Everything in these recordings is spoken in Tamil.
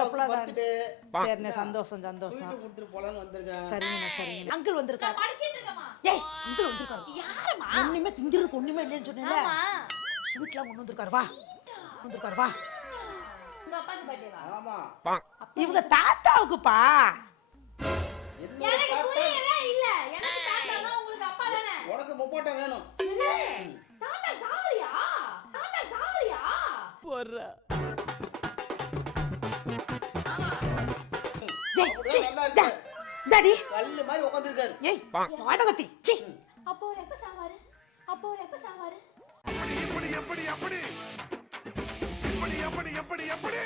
பர்த்டே. சரிண்ணே சந்தோஷம் சந்தோஷம். கொடுத்துட்டு போலான்னு வந்திருக்கேன் சரிங்கண்ணே அங்கிள் வந்திருக்காரு. படிச்சிட்டு இருக்கமா ஏய் அங்கிள் வந்திருக்காரு. யாரமா ஒண்ணுமே திங்கிறதுக்கு ஒண்ணுமே இல்லைன்னு சொன்னேன்ல. ஆமா. ஸ்வீட்லாம் கொண்டு வந்திருக்காரு வா. வந்திருக்காரு வா. இவங்க தாத்தாவுக்குப்பா. என்ன எனக்கு தாத்தா? புரியவே இல்ல. எனக்கு தாத்தானா உங்களுக்கு அப்பா தானே? உனக்கு முப்போட்டா வேணும்? தாத்தா சாவரியா தாத்தா சாவரியா டாடி கல்லு மாதிரி உட்காந்துருக்காரு ஏய் வாதகத்தி சி அப்போ அவர் எப்ப சாவாரு அப்போ அவர் எப்ப சாவாரு எப்படி எப்படி எப்படி எப்படி எப்படி எப்படி எப்படி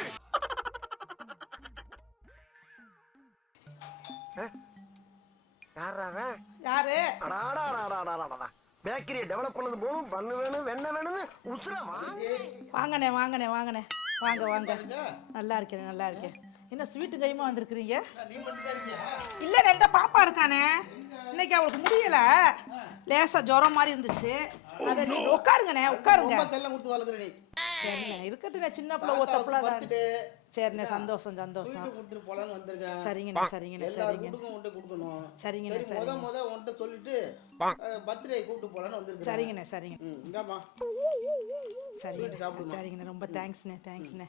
யாரு பேக்கரியை டெவலப் பண்ணது போகணும் பண்ணு வேணும் வெண்ணெய் வேணும்னு உசுர வாங்கி வாங்கண்ணே வாங்கண்ணே வாங்கண்ணே. வாங்க வாங்க. நல்லா இருக்கேன் நல்லா இருக்கேன். என்ன ஸ்வீட்டு கைமா வந்திருக்கிறீங்க? இல்லைண்ணே இந்த பாப்பா இருக்கானே. இன்னைக்கு அவளுக்கு முடியல. லேசா ஜுரம் மாதிரி இருந்துச்சு. அதை நீ உட்காருங்கண்ணே உட்காருங்க. செல்லம் கொடுத்து வளர்க்குற நீ. சரிண்ணே இருக்கட்டுண்ணே சின்ன பிள்ளை ஒத்தப்பெல்லாம் பர்த்டே. சரிண்ணே சந்தோஷம் சந்தோஷம். கொடுத்துட்டு போலான்னு வந்திருக்கேன். சரிங்கண்ணே சரிங்கண்ணே சரிங்க கொடுக்கணும். சரிங்கண்ணே சரி முத சரிங்க முத உன்கிட்ட சொல்லிட்டு பர்த்டே கூப்பிட்டு போலான்னு வந்திருக்கேன். சரிங்கண்ணே சரிங்க. ம் இந்தாம்மா. சரிங்கண்ணே ரொம்ப தேங்க்ஸ்ண்ணே தேங்க்ஸ்ண்ணே.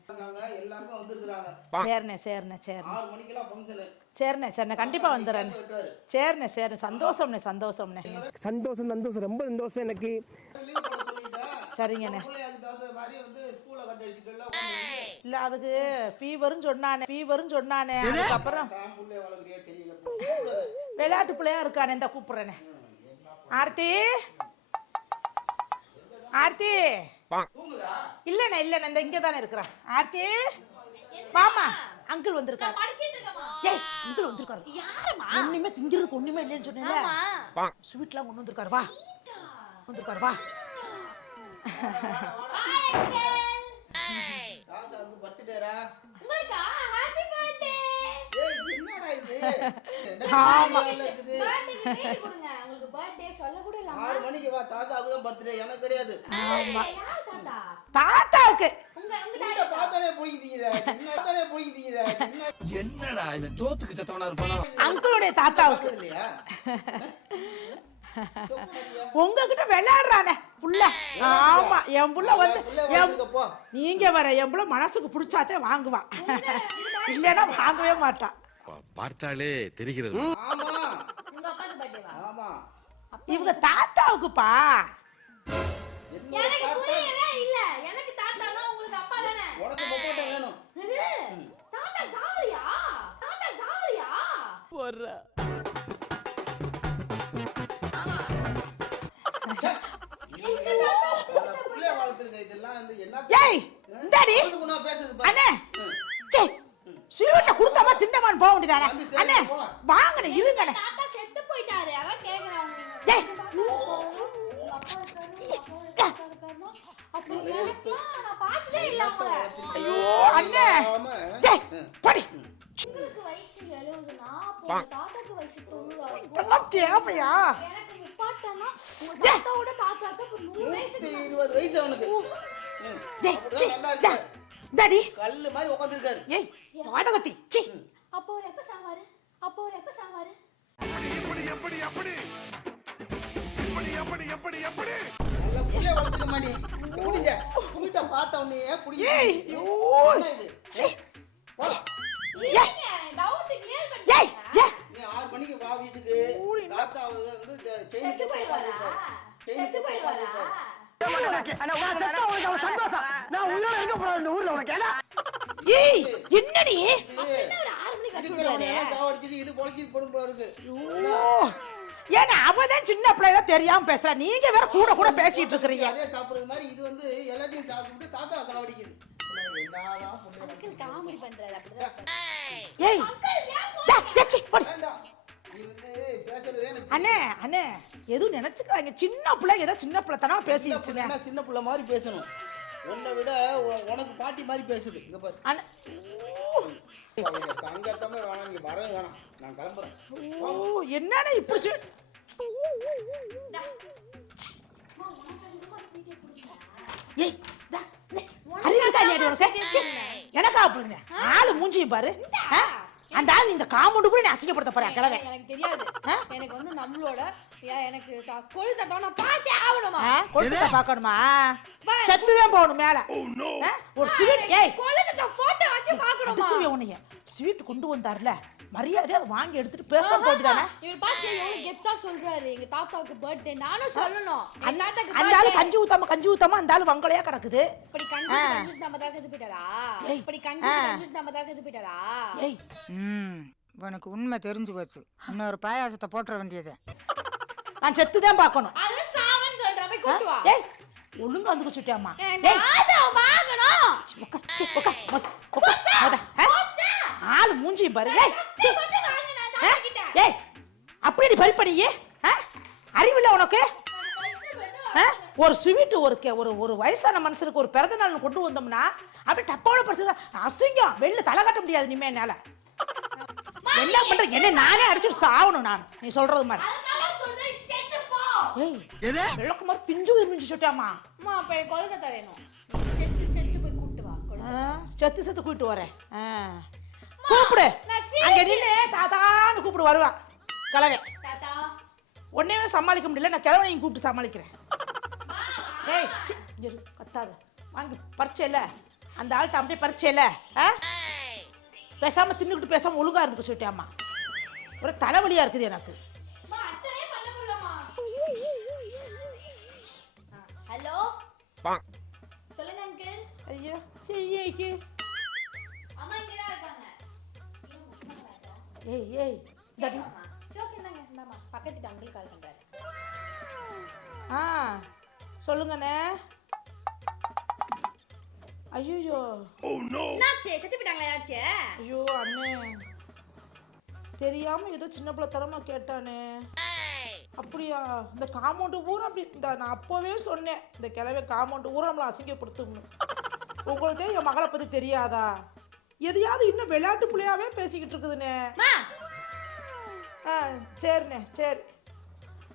எல்லாருமே வந்திருக்கிறாங்க. சரிண்ணே சரிண்ணே சரிண்ணே. ஆறு மணிக்கெல்லாம் ஃபங்க்ஷனு சரிண்ணே சரிண்ணே கண்டிப்பாக வந்துடுறேன். சரிண்ணே சரிண்ணே சந்தோஷம்ண்ணே சந்தோஷம்ண்ணே. சந்தோஷம் சந்தோஷம் ரொம்ப சந்தோஷம் எனக்கு. சரிங்கண்ணே. இல்லை அதுக்கு ஃபீவரும் சொன்னானே ஃபீவரும் சொன்னானே. அதுக்கப்புறம். விளையாட்டு பிள்ளையா இருக்கானே இந்த கூப்பிட்றேனே. ஆர்த்தி? ஆர்த்தி? தூங்குதா? இல்லைண்ணே இல்லைண்ணே இந்த இங்கே தானே இருக்கிறான். ஆர்த்தி? வாமா அங்கிள் வந்திருக்காரு. படிச்சிட்டு இருக்கமா ஏய் அங்கிள் வந்திருக்காரு. யாரமா ஒண்ணுமே திங்கிறதுக்கு ஒண்ணுமே இல்லைன்னு சொன்னேன்ல. ஆமா. ஸ்வீட்லாம் கொண்டு வந்திருக்காரு வா. வந்திருக்காரு வா. தாத்தாவுக்கு. என்னடா இவன் தோத்துக்கு செத்தவனா இருப்பானா? அங்கிளுடைய தாத்தாவுக்கு. இல்லையா உங்ககிட்ட விளையாடுறானே புள்ள. ஆமா என் புள்ள வந்து. நீங்க வர என் புள்ள மனசுக்கு பிடிச்சாதே வாங்குவான் இல்லைன்னா வாங்கவே மாட்டான் பார்த்தாலே தெரிகிறது. ஆமா. உங்க அப்பாக்கு பர்த்டேவா ஆமா. இவங்க தாத்தாவுக்குப்பா. எனக்கு தாத்தா புரியவே இல்ல. எனக்கு தாத்தானா உங்களுக்கு அப்பா தானே? உனக்கு முப்போட்டா வேணும்? தாத்தா சாவரியா? தாத்தா சாவரியா? பிள்ளைய சேர்ந்து அண்ணே. வாங்கண்ணே இருங்கண்ணே. செத்து போயிட்டாரு. அவன் கேக்குறான். ஐயோ அண்ணே. படி. இதெல்லாம் தேவையா? இருபது வயசு அவனுக்கு. கல்லு மாதிரி உட்காந்துருக்காரு ஏய் வாதகத்தி சி. அப்போ அப்போ அவர் எப்ப சாவாரு எப்படி எப்படி எப்படி எப்படி எப்படி எப்படி எப்படி நல்லா புள்ளைய வளர்த்துக்க மாடி குடிங்க குடிட்ட பார்த்த உடனே குடிக்க ஏய் ஐயோ என்ன? இது சி போ. ஏய் டவுட் கிளியர் ஏய் பண்ணிட்டேன் ஏய் நீ ஆறு மணிக்கு வா வீட்டுக்கு ஊழி. தாத்தா வந்து செயின் செத்து போயிடுவாரா செத்து போயிடுவாரா சந்தோஷம். நான் உள்ள இருக்க போறேன் இந்த ஊர்ல உனக்கு. என்னடி? ஏன்னா அவதான் சின்ன பிள்ளை தான் தெரியாம பேசுறா. நீங்க வேற கூட கூட பேசிட்டு இருக்கிறீங்க. அதே சாப்பிடுறது மாதிரி இது வந்து எல்லாத்தையும் சாப்பிட்டு தாத்தா சாவடிக்குது புள்ளைய அண்ணே அண்ணே எதுவும் நினைச்சுக்கிறாங்க சின்ன பிள்ளை ஏதோ சின்ன பிள்ளைத்தனமா பேசிடுச்சுண்ணே சின்ன சின்ன புள்ள மாதிரி பேசணும். உன்னை விட உனக்கு பாட்டி மாதிரி பேசுது. இங்க பாரு. அண்ணே. சங்கத்தமே வேணாம் நீங்க வரவே வேணாம். நான் கிளம்புறேன். ஓ என்னண்ணே இப்படி சொல்- ஏய் டா, டேய், அறிவு தானே உனக்கு சீ. எனக்கா ஆளு மூஞ்சியும் பாரு? அந்த ஆள் இந்த காமௌண்டு கூட நீ அசிங்கப்படுத்த போறேன் கிழவை? எனக்கு தெரியாது? எனக்கு வந்து நம்மளோட எனக்கு கொழுத்த தவணை பார்த்தே ஆகணுமா? ஆ? கொழுத்தத்தை பார்க்கணுமா? செத்துதான் போகணும் மேல. ஆ? ஒரு ஸ்வீட் ஏய். கொழுத்த போட்டோ பார்க்கணுமா அடிச்சிருவே உன்னைய ஸ்வீட் கொண்டு வந்தார்ல மரியாதையா அதை வாங்கி எடுத்துட்டு பேச போட்டு தானே இவர் பாத்து எவ்வளவு கெத்தா சொல்றாரு? எங்க தாத்தாவுக்கு பர்த்டே நானும் சொல்லணும். அந்த ஆளு. கஞ்சி ஊத்தாம கஞ்சி ஊத்தாம அந்த ஆளு வங்கலையா கிடக்குது. இப்படி கஞ்சி கஞ்சி நம்ம தான் செத்து போயிட்டாரா. இப்படி கஞ்சி. கஞ்சி நம்ம தான் செத்து போயிட்டாரா? ஏய். ம் உனக்கு உண்மை தெரிஞ்சு போச்சு. இன்னொரு பாயாசத்தை போட்டுற வேண்டியது. நான் செத்துதான் பார்க்கணும். அது சாவன் சொல்ற. போய் கூட்டு வா. ஏய் ஒழுங்கா வந்துக்க சுட்டியாமா ஏய் வாங்கணும். உட்கார், உட்கார், உட்கார், மூஞ்சி பாரு. ஏய் அப்படி நீ பறிப்படியே அறிவில்ல உனக்கு? ஒரு ஸ்வீட் ஒரு ஒரு ஒரு வயசான மனுஷனுக்கு ஒரு பிறந்த நாள் கொண்டு வந்தோம்னா அப்படியே டப்பாவோட பறிச்சு அசிங்கம். வெளில தலை காட்ட முடியாது இனிமே என்னால. என்ன பண்ற? என்ன நானே அடிச்சுட்டு சாவணும் நான். நீ சொல்றது மாதிரி. வெள்ளக்குமார் பிஞ்சு இருமிஞ்சு சுட்டாமா அம்மா அப்ப எனக்கு கொழுக்கட்டை வேணும். செத்து செத்து போய் கூட்டு வா கொழுக்கட்டை. செத்து செத்து கூப்பிட்டு வரேன். கூப்பிடு. அங்க நின்று தாத்தான்னு கூப்பிடு வருவா. கிழவை தாத்தா. உன்னையவே சமாளிக்க முடியல நான் கிழவனையும் கூப்பிட்டு சமாளிக்கிறேன். ஏய் இங்க இரு, கத்தாத வாங்கி பறிச்சேல அந்த ஆள்கிட்ட அப்படியே பறிச்சேல ஆ? பேசாம தின்னுக்கிட்டு பேசாம ஒழுங்கா இருந்துக்க சொல்லிட்டேம்மா ஒரு தலைவலியா இருக்குது எனக்கு. அம்மா அட்டனே பண்ண முடியலம்மா ஹலோ? சொல்லுங்க அங்கிள். ஐயோ ஐயோ. ஏய் ஏய்? சரி, okay, இந்தாங்க, இந்தாம்மா. பக்கத்து அங்கிள் கால் பண்றாரு ஆ சொல்லுங்கண்ணே. ஐயோ என்னாச்சு? செத்து போயிட்டாங்களா யாச்சு ஐயோ அண்ணே. தெரியாம ஏதோ சின்ன பிள்ளை தரமா கேட்டானே. அப்படியா? இந்த காம்பவுண்டு பூரா அப்படி இந்த நான் அப்போவே சொன்னேன். இந்த கிழவை காம்பவுண்டு ஊரா நம்மளை அசிங்கப்படுத்தும்னு உங்களுக்கு என் மகளை பத்தி தெரியாதா? எதையாவது இன்னும் விளையாட்டு பிள்ளையாவே பேசிக்கிட்டு இருக்குதுண்ணே ஆ சரிண்ணே சரி.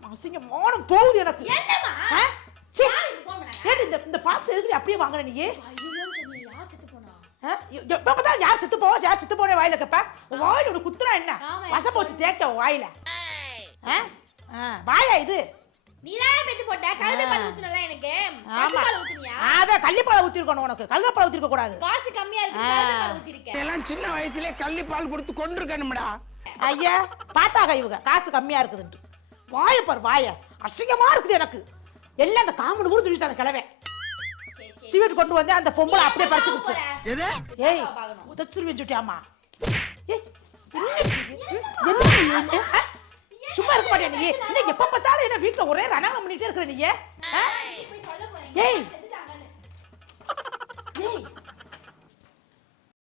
அசிங்க மோனம் போகுது எனக்கு? ஏன் இந்த இந்த பாக்ஸ் எதுக்கு அப்படியே வாங்குற நீ? சொன்னீ, யார் செத்து? எப்ப யார் போவா? யார் செத்து போனே வாயில கேப்ப. வாயில ஒரு குத்துறா என்ன? வசம் போச்சு தேக்க வாயில. வாயா இது? நீதானே பெத்து போட்ட, கழுதை பால் ஊத்துனல எனக்கு. ஆமா. பால்? அத கள்ளிப்பாலை ஊத்திருக்கணும் உனக்கு. கழுதப்பாலை ஊத்திருக்க கூடாது. காசு கம்மியா இருக்கு, ஆ. கழுதை பால் ஊத்திருக்க. எல்லாம் சின்ன வயசுலயே கள்ளி பால் கொடுத்து கொண்டிருக்கணும்டா ஐயா பாத்தாங்க இவங்க காசு கம்மியா இருக்குதுன்ட்டு. வாய பாரு வாய. அசிங்கமா இருக்குது எனக்கு. எல்லாம் அந்த காமெடி ஊர் சொல்லிச்சு அந்த கிழவை. ஸ்வீட் கொண்டு வந்து அந்த பொம்பளை அப்படியே பறிச்சுக்கிச்சு போற? எது? ஏய். உதச்சிருவேன் சுட்டியாமா ஏய்? சும்மா இருக்க மாட்டியா நீ? என்ன எப்ப பார்த்தாலும் என்ன வீட்ல ஒரே ரணகம் பண்ணிட்டே இருக்கிற நீ. ஏய். செத்து